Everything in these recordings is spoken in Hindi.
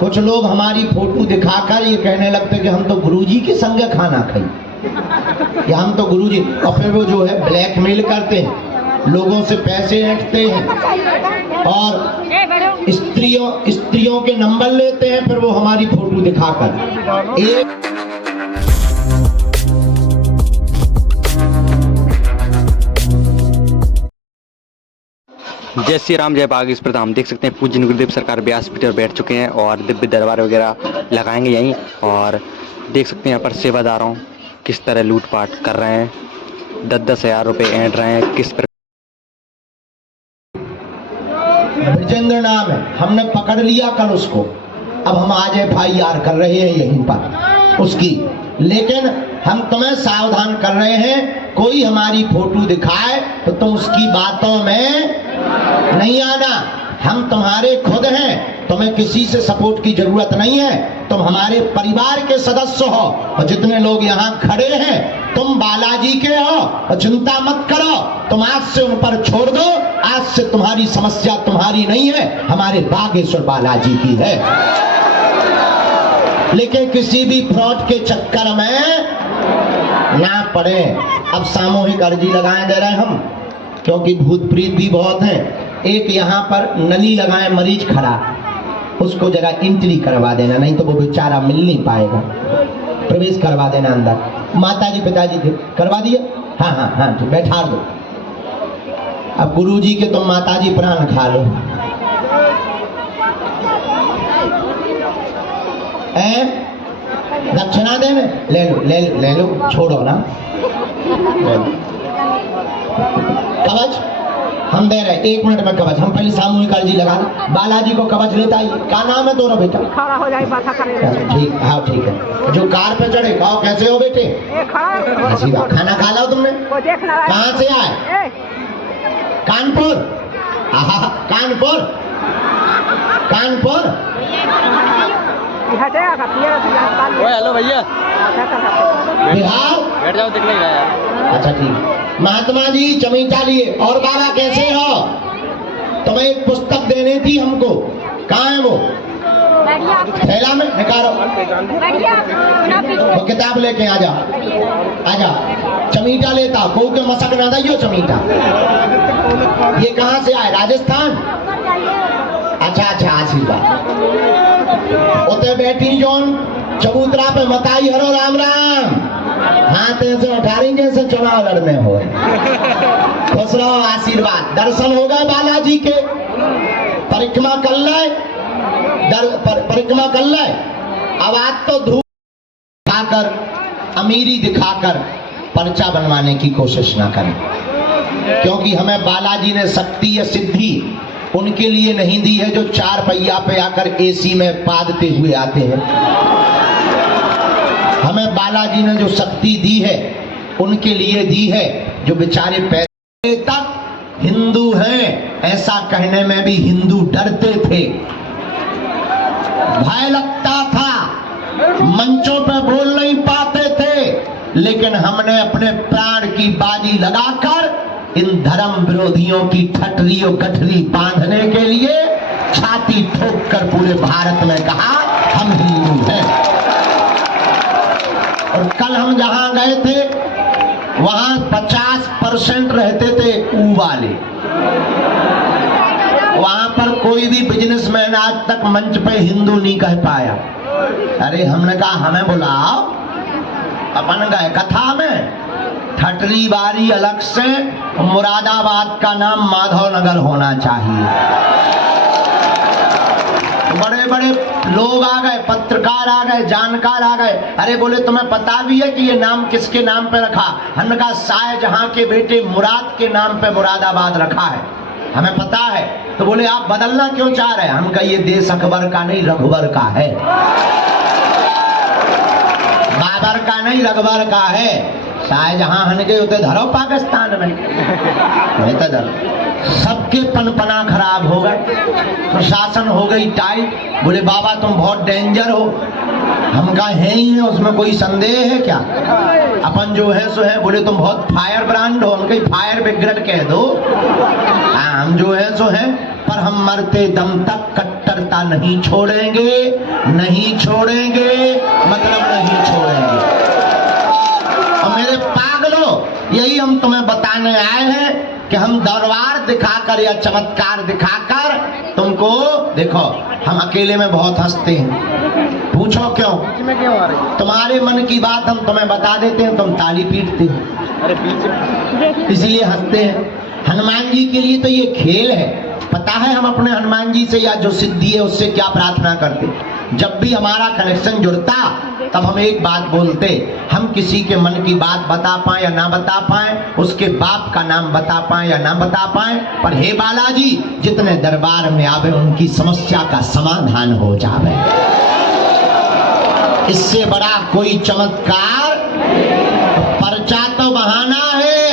कुछ लोग हमारी फोटो दिखाकर ये कहने लगते कि हम तो गुरुजी के संग खाना खाई, कि हम तो गुरुजी, और फिर वो जो है ब्लैकमेल करते हैं, लोगों से पैसे ऐंठते हैं और स्त्रियों के नंबर लेते हैं, फिर वो हमारी फोटो दिखाकर। जय श्री राम, जय बाग। इस प्रताप देख सकते हैं पूज्य गुरुदेव सरकार व्यासपीठ पर बैठ चुके हैं और दिव्य दरबार वगैरह लगाएंगे यहीं। और देख सकते हैं यहाँ पर सेवादारों किस तरह लूटपाट कर रहे हैं, 10-10 हज़ार रुपये ऐंठ रहे हैं। किस प्रकार ब्रजेंद्र नाम है, हमने पकड़ लिया कल उसको, अब हम आज FIR कर रहे हैं यहीं पर उसकी। लेकिन हम तुम्हें सावधान कर रहे हैं, कोई हमारी फोटो दिखाए तो तुम उसकी बातों में नहीं आना। हम तुम्हारे खुद हैं, तुम्हें किसी से सपोर्ट की जरूरत नहीं है, तुम हमारे परिवार के सदस्य हो। और जितने लोग यहाँ खड़े हैं तुम बालाजी के हो, और चिंता मत करो, तुम आज से उन पर छोड़ दो। आज से तुम्हारी समस्या तुम्हारी नहीं है, हमारे बागेश्वर बालाजी की है। लेकिन किसी भी फ्रॉड के चक्कर में ना पड़े। अब सामूहिक अर्जी लगाए दे रहे हैं हम, क्योंकि भूत प्रीत भी बहुत हैं। एक यहाँ पर नली लगाए, मरीज खड़ा, उसको जरा एंट्री करवा देना, नहीं तो वो बेचारा मिल नहीं पाएगा। प्रवेश करवा देना अंदर। माताजी पिताजी थे, करवा दिया? हाँ हाँ हाँ, ठीक, बैठा दो। अब गुरुजी के तुम माताजी प्राण खा लो। दक्षिणा देने ले लो, ले लो, छोड़ो ना। कवच हम दे रहे, 1 मिनट में कवच। हम पहले सामूहिक अर्जी लगा, बालाजी को कवच लेता ही। क्या नाम है तोरा बेटा? खड़ा हो जाए, बात करे। ठीक, हाँ ठीक है। जो कार पे चढ़े, कहो कैसे हो बेटे? ऐसी बात। खाना खा लो तुमने? कहाँ से आए? कानपुर। कानपुर, कानपुर। हेलो भैया, बिहार बैठ जाओ, दिख नहीं रहा यार। अच्छा ठीक। महात्मा जी चमीटा लिए। और बाबा कैसे हो? तुम्हें एक पुस्तक देनी थी हमको, कहाँ है वो? थैला में निकालो, वो किताब लेके आ जा, आजा। चमीटा लेता को के मसक ना दियो चमीटा। ये कहाँ से आए? राजस्थान? अच्छा अच्छा, आशीर्वाद। उते बैठी जोन चबूतरा पे मताई हरो राम राम, हाथ ऐसे उठा रही जैसे चुनाव लड़ने हो। खुश रहो, आशीर्वाद। दर्शन होगा बालाजी के, परिक्रमा कर ले, परिक्रमा कर ले। अब आज तो धूप दिखाकर, अमीरी दिखाकर पर्चा बनवाने की कोशिश ना करें, क्योंकि हमें बालाजी ने शक्ति या सिद्धि उनके लिए नहीं दी है जो 4 पहिया पे आकर AC में पादते हुए आते हैं। हमें बालाजी ने जो शक्ति दी है उनके लिए दी है जो बेचारे पैसे तक हिंदू हैं, ऐसा कहने में भी हिंदू डरते थे, भय लगता था, मंचों पे बोल नहीं पाते थे। लेकिन हमने अपने प्राण की बाजी लगाकर इन धर्म विरोधियों की ठटरी और गठरी बांधने के लिए छाती ठोक कर पूरे भारत में कहा हम हिंदू हैं। और कल हम जहां गए थे वहां 50% रहते थे ऊ वाले। वहां पर कोई भी बिजनेसमैन आज तक मंच पे हिंदू नहीं कह पाया। अरे हमने कहा हमें बुलाओ, अपन गए कथा में, ठटरी बारी अलग से, मुरादाबाद का नाम माधव नगर होना चाहिए। बड़े बड़े लोग आ गए, पत्रकार आ गए, जानकार आ गए। अरे बोले तुम्हें पता भी है कि ये नाम किसके नाम पे रखा? हमने कहा शाहजहां के बेटे मुराद के नाम पे मुरादाबाद रखा है, हमें पता है। तो बोले आप बदलना क्यों चाह रहे हैं? हम कहा ये देश अकबर का नहीं रघुवर का है, बाबर का नहीं रघुवर का है। शाहजहां हन गए उते धरो पाकिस्तान में, नहीं तो धरो। सबके पनपना खराब हो गए, प्रशासन हो गई टाइट। बोले बाबा तुम बहुत डेंजर हो, हम कहा है ही है, उसमें कोई संदेह है क्या? अपन जो है सो है। बोले तुम बहुत फायर ब्रांड हो, हम कहीं फायर ब्रिगेड कह दो। हाँ, हम जो है सो है, पर हम मरते दम तक कट्टरता नहीं छोड़ेंगे, नहीं छोड़ेंगे, मतलब नहीं छोड़ेंगे। और मेरे पागलों, यही हम तुम्हें बताने आए हैं कि हम दरबार दिखाकर या चमत्कार दिखाकर तुमको, देखो हम अकेले में बहुत हंसते हैं, पूछो क्यों? तुम्हारे मन की बात हम तुम्हें बता देते हैं, तुम ताली पीटते हो, इसलिए हंसते हैं। हनुमान जी के लिए तो ये खेल है। पता है हम अपने हनुमान जी से या जो सिद्धि है उससे क्या प्रार्थना करते? जब भी हमारा कनेक्शन जुड़ता तब हम एक बात बोलते, हम किसी के मन की बात बता पाए या ना बता पाए, उसके बाप का नाम बता पाए या ना बता पाए, पर हे बालाजी जितने दरबार में आवे उनकी समस्या का समाधान हो जावे। इससे बड़ा कोई चमत्कार, पर्चा तो बहाना है,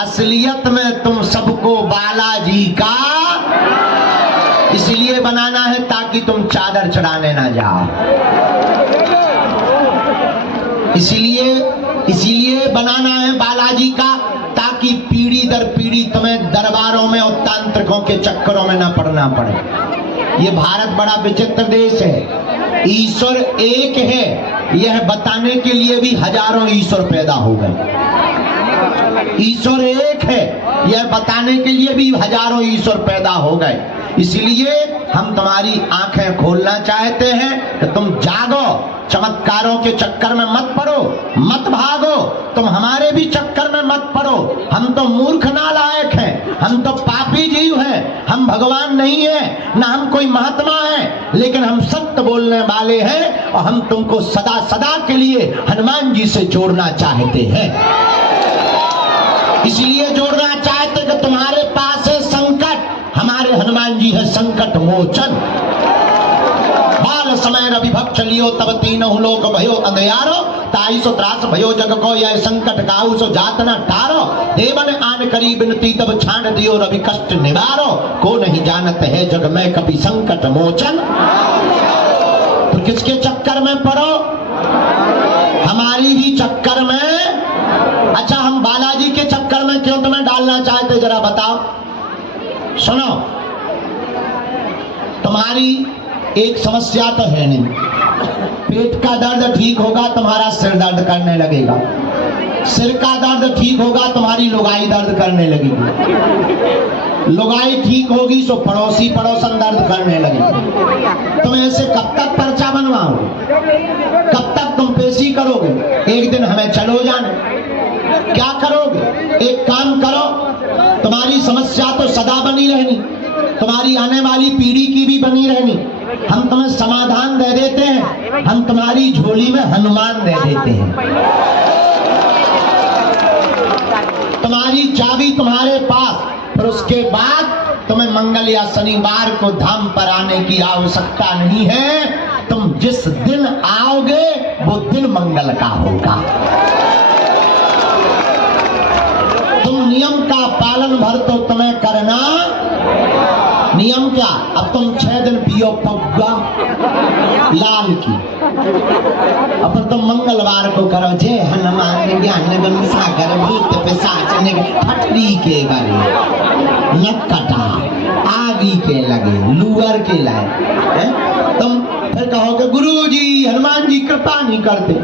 असलियत में तुम सबको बालाजी का इसलिए बनाना है ताकि तुम चादर चढ़ाने ना जाओ। इसीलिए बनाना है बालाजी का, ताकि पीढ़ी दर पीढ़ी तुम्हें दरबारों में और तांत्रिकों के चक्करों में ना पड़ना पड़े। ये भारत बड़ा विचित्र देश है। ईश्वर एक है यह बताने के लिए भी हजारों ईश्वर पैदा हो गए। ईश्वर एक है यह बताने के लिए भी हजारों ईश्वर पैदा हो गए। इसलिए हम तुम्हारी आंखें खोलना चाहते हैं कि तुम जागो, चमत्कारों के चक्कर में मत पड़ो, मत भागो, तुम हमारे भी चक्कर में मत पड़ो। हम तो मूर्ख नालायक हैं, हम तो पापी जीव हैं, हम भगवान नहीं हैं, ना हम कोई महात्मा हैं, लेकिन हम सत्य बोलने वाले हैं और हम तुमको सदा सदा के लिए हनुमान जी से जोड़ना चाहते हैं। इसलिए जोड़ना चाहते कि तुम्हारे पास है संकट, हमारे हनुमान जी है संकट मोचन। बाल समय रवि भक्त चलियो तब तीनों लोक भयो अंधियारो, ताई सो त्रास भयो जग को यह संकट काहू सो जात न टारो, देवन आन करी बिनती तब छांड दियो रवि कष्ट निवारो, को नहीं जानत है जग में कभी संकट मोचन। तो किसके चक्कर में पड़ो? हमारी भी चक्कर में। अच्छा, हम बालाजी के चक्कर में क्यों तुम्हें डालना चाहते, जरा बताओ। सुनो, तुम्हारी एक समस्या तो है नहीं, पेट का दर्द ठीक होगा तुम्हारा सिर दर्द करने लगेगा, सिर का दर्द ठीक होगा तुम्हारी लुगाई दर्द करने लगेगी, लुगाई ठीक होगी सो पड़ोसी पड़ोसन दर्द करने लगेगी। तुम ऐसे कब तक पर्चा बनवाओगे, कब तक तुम पेशी करोगे? एक दिन हमें चलो जाने, क्या करोगे? एक काम करो, तुम्हारी समस्या तो सदा बनी रहनी, तुम्हारी आने वाली पीढ़ी की भी बनी रहनी। हम तुम्हें समाधान दे देते हैं, हम तुम्हारी झोली में हनुमान दे देते हैं। तुम्हारी चाबी तुम्हारे पास, फिर उसके बाद तुम्हें मंगल या शनिवार को धाम पर आने की आवश्यकता नहीं है। तुम जिस दिन आओगे वो दिन मंगल का होगा। तुम नियम का पालन भर तो तुम्हें करना। नियम क्या? अब तुम 6 दिन पियो पग्गा लाल की, अब तुम मंगलवार को करो जय हनुमान ज्ञान गुण सागर भूत पिशाच फटरी के बारे नक्कटा आगी के लगे लूअर के लाए। तुम फिर कहोगे गुरुजी हनुमान जी कृपा नहीं करते।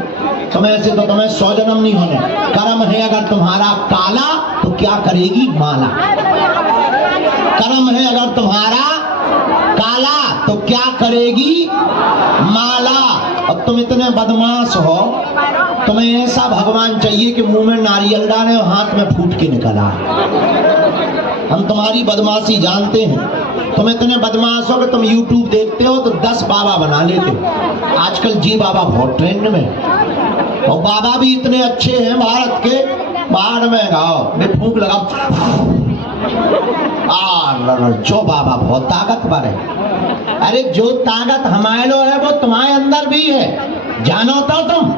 समय से तो तुम्हें 100 जन्म नहीं होने। कर्म है अगर तुम्हारा काला तो क्या करेगी माला। कर्म है अगर तुम्हारा काला तो क्या करेगी माला। और तुम इतने बदमाश हो, तुम्हें ऐसा भगवान चाहिए कि मुंह में नारियल डाले और हाथ में फूट के निकला। हम तुम्हारी बदमाशी जानते हैं। तुम इतने बदमाश हो कि तुम YouTube देखते हो तो 10 बाबा बना लेते हो। आजकल जी बाबा बहुत ट्रेंड में, और बाबा भी इतने अच्छे हैं भारत के। बाहर में गाओ फूंक लगाओ, जो बाबा बहुत ताकतवर है। अरे जो ताकत हमारे है वो तुम्हारे अंदर भी है, जानो तो तुम।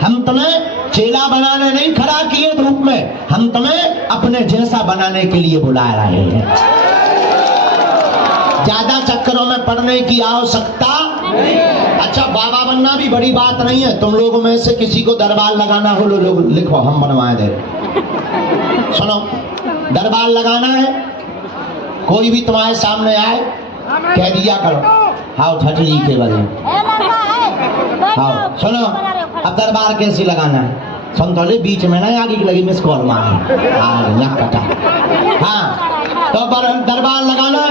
हम तुम्हें चेला बनाने नहीं खड़ा किए धूप में, हम तुम्हें अपने जैसा बनाने के लिए बुला रहे हैं। ज्यादा चक्करों में पड़ने की आवश्यकता। अच्छा, बाबा बनना भी कोई बड़ी बात नहीं है। तुम लोगों में से किसी को दरबार लगाना हो लोग लिखो, हम बनवा दे। सुनो, दरबार लगाना है, कोई भी तुम्हारे सामने आए कह दिया करो हाउ छटरी के बजे। हाँ सुनो, अब दरबार कैसे लगाना है सुन तो ले, बीच में ना आगे की लगी मिस कॉल मार कटा। हाँ तो दरबार लगाना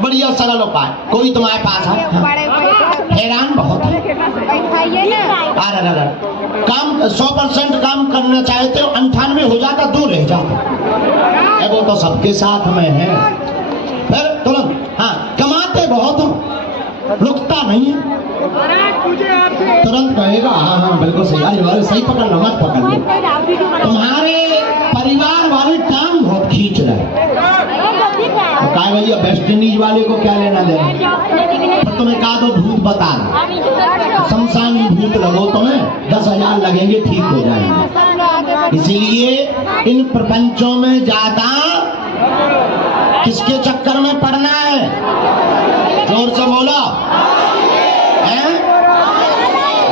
बढ़िया सरल उपाय। कोई तुम्हारे पास है हैरान बहुत है, काम 100% काम करना चाहते हो, 98 हो जाता 2 रह जाता। वो तो सबके साथ में है। फिर तुरंत हाँ कमाते बहुत हो, रुकता नहीं है, तुरंत कहेगा हाँ हाँ बिल्कुल सही। अरे सही पकड़ लो, मत पकड़ लो। तुम्हारे परिवार वाले टांग बहुत खींच रहे, कहा भैया वेस्ट इंडीज वाले को क्या लेना देना। पर तुम्हें कहा दो भूत बता दो, शमशान में भूत लगो, तुम्हें 10,000 लगेंगे, ठीक हो जाएंगे। इसीलिए इन प्रपंचों में ज्यादा किसके चक्कर में पड़ना है? जोर से बोलो,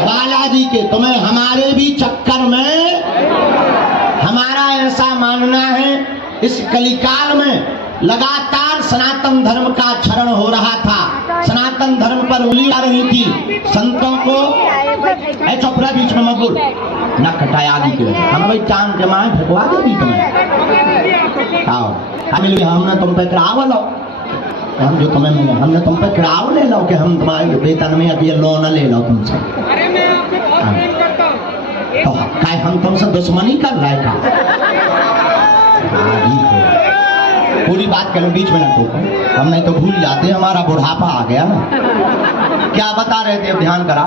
बालाजी के। तुम्हें हमारे भी चक्कर में, हमारा ऐसा मानना है इस कलिकाल में लगातार सनातन धर्म का क्षरण हो रहा था, सनातन धर्म पर उंगली आ रही थी। संतों को चौपड़ा बीच में मत बोल न कटाया आदि के, हम भाई चांद के माए फेंकवा दे बीच में। आओ हमने तुम पे कराव लो, हम जो तुम्हें मिले हमने तुम पे कराव ले लो कि हम तुम्हारे वेतन में अब ये लोन ले लो तुमसे। तो क्या हम तुमसे दुश्मनी कर रहे का? पूरी बात करो, बीच में न टोको, हम नहीं तो भूल जाते, हमारा बुढ़ापा आ गया ना। क्या बता रहे थे, ध्यान करा।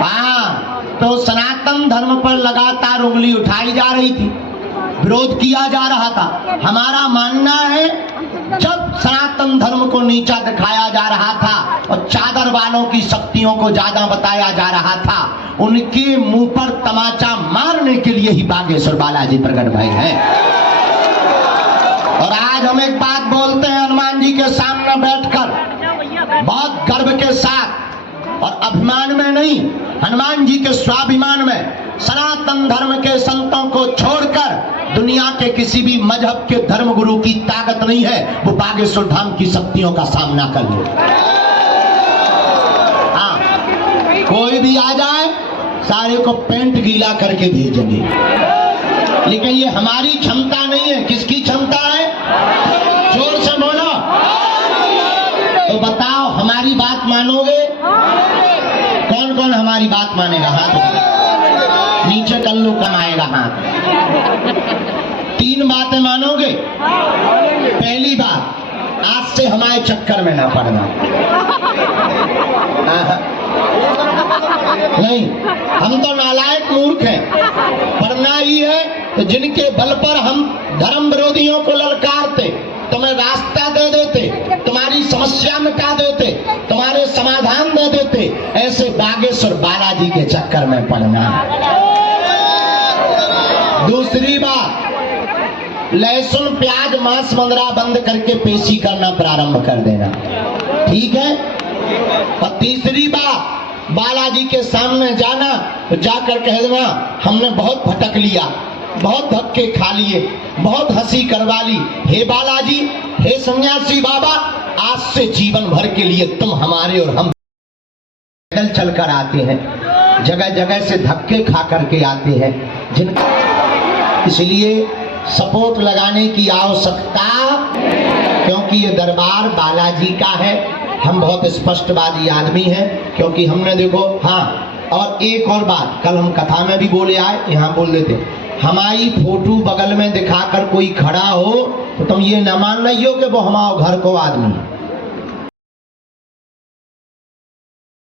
हाँ तो सनातन धर्म पर लगातार उंगली उठाई जा रही थी, विरोध किया जा रहा था। हमारा मानना है जब सनातन धर्म को नीचा दिखाया जा रहा था और चादर वालों की शक्तियों को ज्यादा बताया जा रहा था, उनके मुंह पर तमाचा मारने के लिए ही बागेश्वर बालाजी प्रकट भय हैं। और आज हम एक बात बोलते हैं हनुमान जी के सामने बैठकर बहुत गर्व के साथ और अभिमान में नहीं, हनुमान जी के स्वाभिमान में, सनातन धर्म के संतों को छोड़कर दुनिया के किसी भी मजहब के धर्म गुरु की ताकत नहीं है वो बागेश्वर धाम की शक्तियों का सामना कर ले। हाँ कोई भी आ जाए सारे को पेंट गीला करके भेजेंगे, लेकिन ये हमारी क्षमता नहीं है। किसकी क्षमता है? जोर से बोलो। तो बताओ हमारी बात मानोगे? कौन कौन हमारी बात मानेगा? हाथ नीचे कल्लू कमाएगा हाथ। 3 बातें मानोगे। पहली बात, आज से हमारे चक्कर में ना पड़ना। नहीं, हम तो नालायक मूर्ख हैं। पढ़ना ही है तो जिनके बल पर हम धर्म विरोधियों को ललकारते, तुम्हें रास्ता दे देते, तुम्हारी समस्या मिटा देते, तुम्हारे समाधान दे देते, ऐसे बागेश्वर बालाजी के चक्कर में पड़ना। दूसरी बात, लहसुन प्याज मांस मंदरा बंद करके पेशी करना प्रारंभ कर देना, ठीक है? और तीसरी बात, बालाजी के सामने जाना तो जाकर कह देना हमने बहुत भटक लिया, बहुत धक्के खा लिए, बहुत हंसी करवा ली। हे बालाजी, हे सन्यासी बाबा, आज से जीवन भर के लिए तुम हमारे और हम पैदल चलकर आते हैं, जगह जगह से धक्के खा करके आते हैं, इसलिए सपोर्ट लगाने की आवश्यकता, क्योंकि ये दरबार बालाजी का है। हम बहुत स्पष्टवादी आदमी हैं, क्योंकि हमने देखो। हाँ और एक और बात, कल हम कथा में भी बोले आए, यहाँ बोल देते, हमारी फोटो बगल में दिखाकर कोई खड़ा हो तो तुम ये न मान लियो कि वो हमारे घर को आदमी है।